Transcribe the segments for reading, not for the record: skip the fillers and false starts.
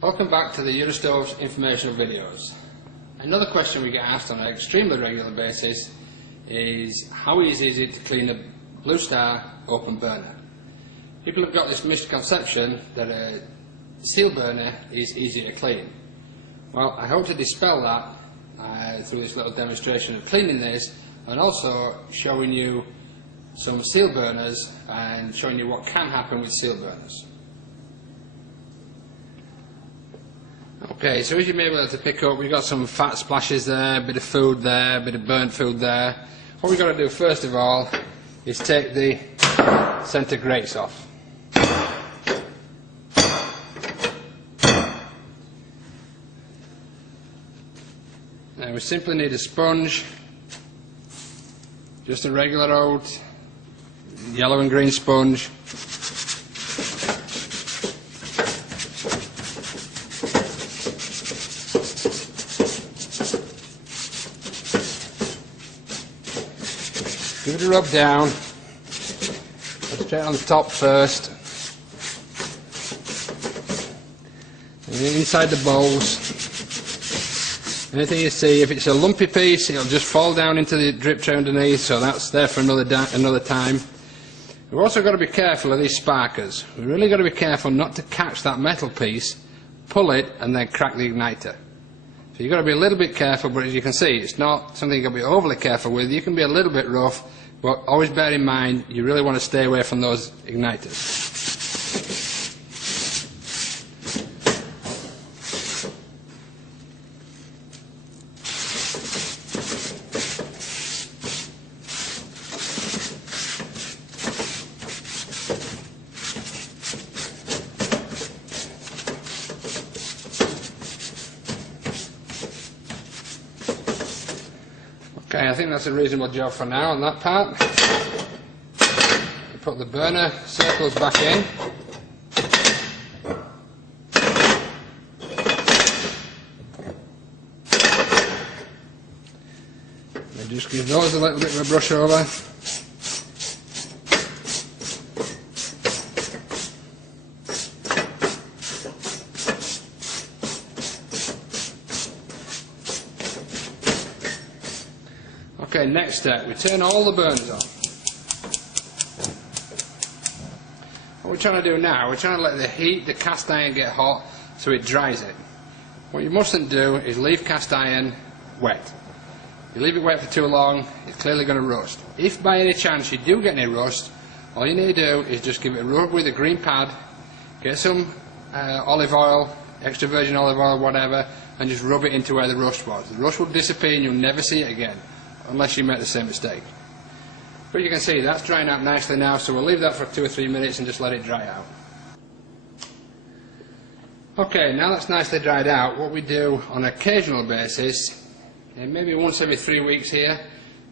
Welcome back to the Eurostove's informational videos. Another question we get asked on an extremely regular basis is how easy is it to clean a Bluestar open burner? People have got this misconception that a steel burner is easy to clean. Well, I hope to dispel that through this little demonstration of cleaning this, and also showing you some steel burners and showing you what can happen with steel burners. Okay, so as you may be able to pick up, we've got some fat splashes there, a bit of food there, a bit of burnt food there. What we've got to do first of all is take the centre grates off. Now we simply need a sponge, just a regular old yellow and green sponge. Give it a rub down, straight on the top first, and then inside the bowls. Anything you see, if it's a lumpy piece, it'll just fall down into the drip tray underneath, so that's there for another time. We've also got to be careful of these sparkers. We've really got to be careful not to catch that metal piece, pull it, and then crack the igniter. So you've got to be a little bit careful, but as you can see, it's not something you've got to be overly careful with. You can be a little bit rough, but always bear in mind, you really want to stay away from those igniters. Okay, I think that's a reasonable job for now on that part. We put the burner circles back in. And just give those a little bit of a brush over. Okay, next step, we turn all the burners on. What we're trying to do now, we're trying to let the cast iron get hot so it dries it. What you mustn't do is leave cast iron wet. If you leave it wet for too long, it's clearly going to rust. If by any chance you do get any rust, all you need to do is just give it a rub with a green pad, get some olive oil, extra virgin olive oil, whatever, and just rub it into where the rust was. The rust will disappear and you'll never see it again, unless you make the same mistake. But you can see that's drying out nicely now, so we'll leave that for 2 or 3 minutes and just let it dry out. Okay, now that's nicely dried out, what we do on an occasional basis, and maybe once every 3 weeks here,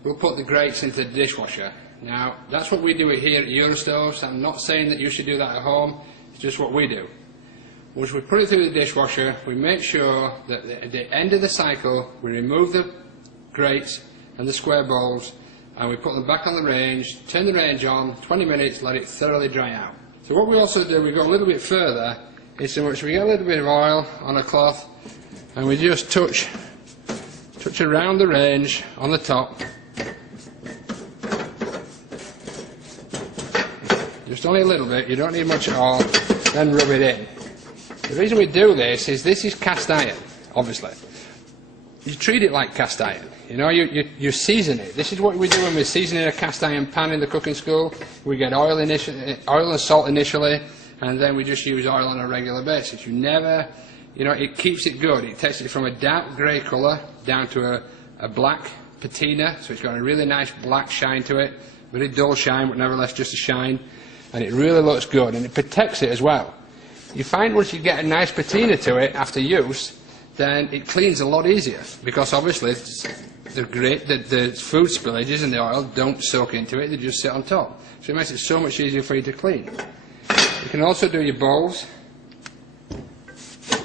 we'll put the grates into the dishwasher. Now, that's what we do here at Eurostove, so I'm not saying that you should do that at home, it's just what we do. Once we put it through the dishwasher, we make sure that at the end of the cycle, we remove the grates and the square bowls, and we put them back on the range, turn the range on, 20 minutes, let it thoroughly dry out. So what we also do, we go a little bit further, is so much we get a little bit of oil on a cloth, and we just touch around the range on the top, just only a little bit, you don't need much at all, then rub it in. The reason we do this is cast iron, obviously. You treat it like cast iron. You know, you season it. This is what we do when we're seasoning a cast iron pan in the cooking school. We get oil and salt initially, and then we just use oil on a regular basis. You never, you know, it keeps it good. It takes it from a dark grey colour down to a black patina, so it's got a really nice black shine to it. Very dull shine, but nevertheless just a shine. And it really looks good, and it protects it as well. You find once you get a nice patina to it after use, then it cleans a lot easier, because obviously the food spillages and the oil don't soak into it, they just sit on top. So it makes it so much easier for you to clean. You can also do your bowls.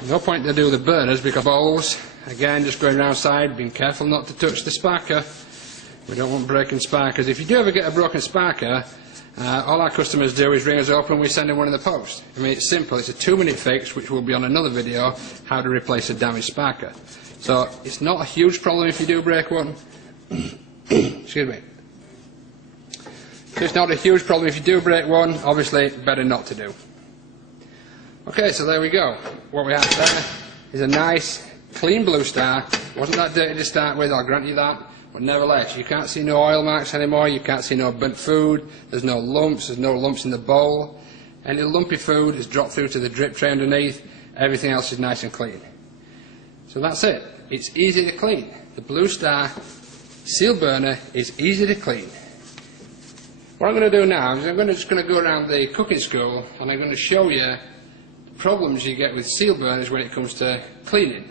No point to do the burners, because bowls, again, just going around side, being careful not to touch the sparker. We don't want breaking sparkers. If you do ever get a broken sparker, All our customers do is ring us up and we send them one in the post. I mean, it's simple. It's a 2-minute fix, which will be on another video, how to replace a damaged sparker. So it's not a huge problem if you do break one. Excuse me. So it's not a huge problem if you do break one. Obviously, better not to do. Okay, so there we go. What we have there is a nice, clean Bluestar. Wasn't that dirty to start with, I'll grant you that. But nevertheless, you can't see no oil marks anymore, you can't see no burnt food, there's no lumps in the bowl. Any lumpy food is dropped through to the drip tray underneath, everything else is nice and clean. So that's it, it's easy to clean. The Bluestar seal burner is easy to clean. What I'm going to do now is I'm just going to go around the cooking school and I'm going to show you the problems you get with seal burners when it comes to cleaning.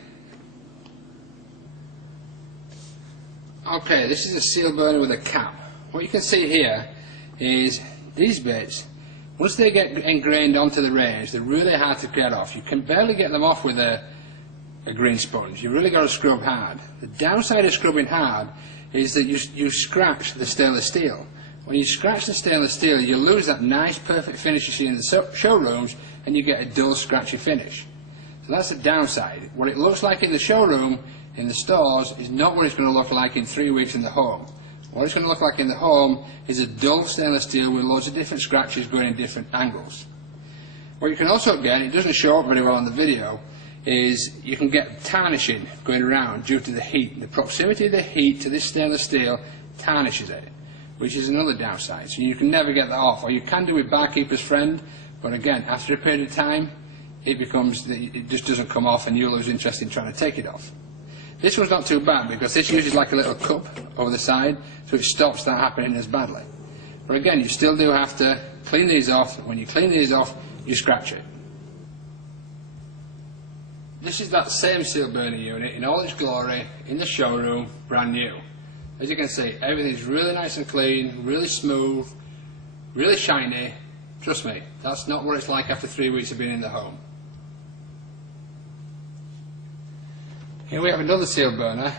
Okay, this is a seal burner with a cap. What you can see here is these bits, once they get ingrained onto the range, they're really hard to get off. You can barely get them off with a green sponge. You've really got to scrub hard. The downside of scrubbing hard is that you scratch the stainless steel. When you scratch the stainless steel, you lose that nice perfect finish you see in the showrooms and you get a dull scratchy finish. So that's the downside. What it looks like in the showroom, in the stores, is not what it's going to look like in 3 weeks in the home. What it's going to look like in the home is a dull stainless steel with loads of different scratches going in different angles. What you can also get, it doesn't show up very well on the video, is you can get tarnishing going around due to the heat. The proximity of the heat to this stainless steel tarnishes it, which is another downside. So you can never get that off, or you can do with barkeeper's friend, but again, after a period of time, it just doesn't come off and you lose interest in trying to take it off. This one's not too bad because this uses like a little cup over the side, so it stops that happening as badly. But again, you still do have to clean these off. When you clean these off, you scratch it. This is that same seal burner unit in all its glory, in the showroom, brand new. As you can see, everything's really nice and clean, really smooth, really shiny. Trust me, that's not what it's like after 3 weeks of being in the home. Here we have another seal burner.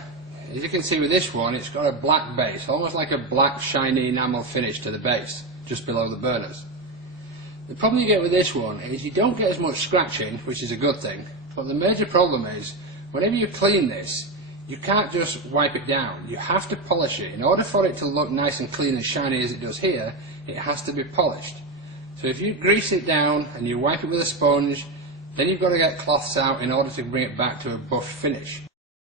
As you can see with this one, it's got a black base, almost like a black shiny enamel finish to the base, just below the burners. The problem you get with this one is you don't get as much scratching, which is a good thing, but the major problem is, whenever you clean this, you can't just wipe it down. You have to polish it. In order for it to look nice and clean and shiny as it does here, it has to be polished. So if you grease it down and you wipe it with a sponge, then you've got to get cloths out in order to bring it back to a buff finish.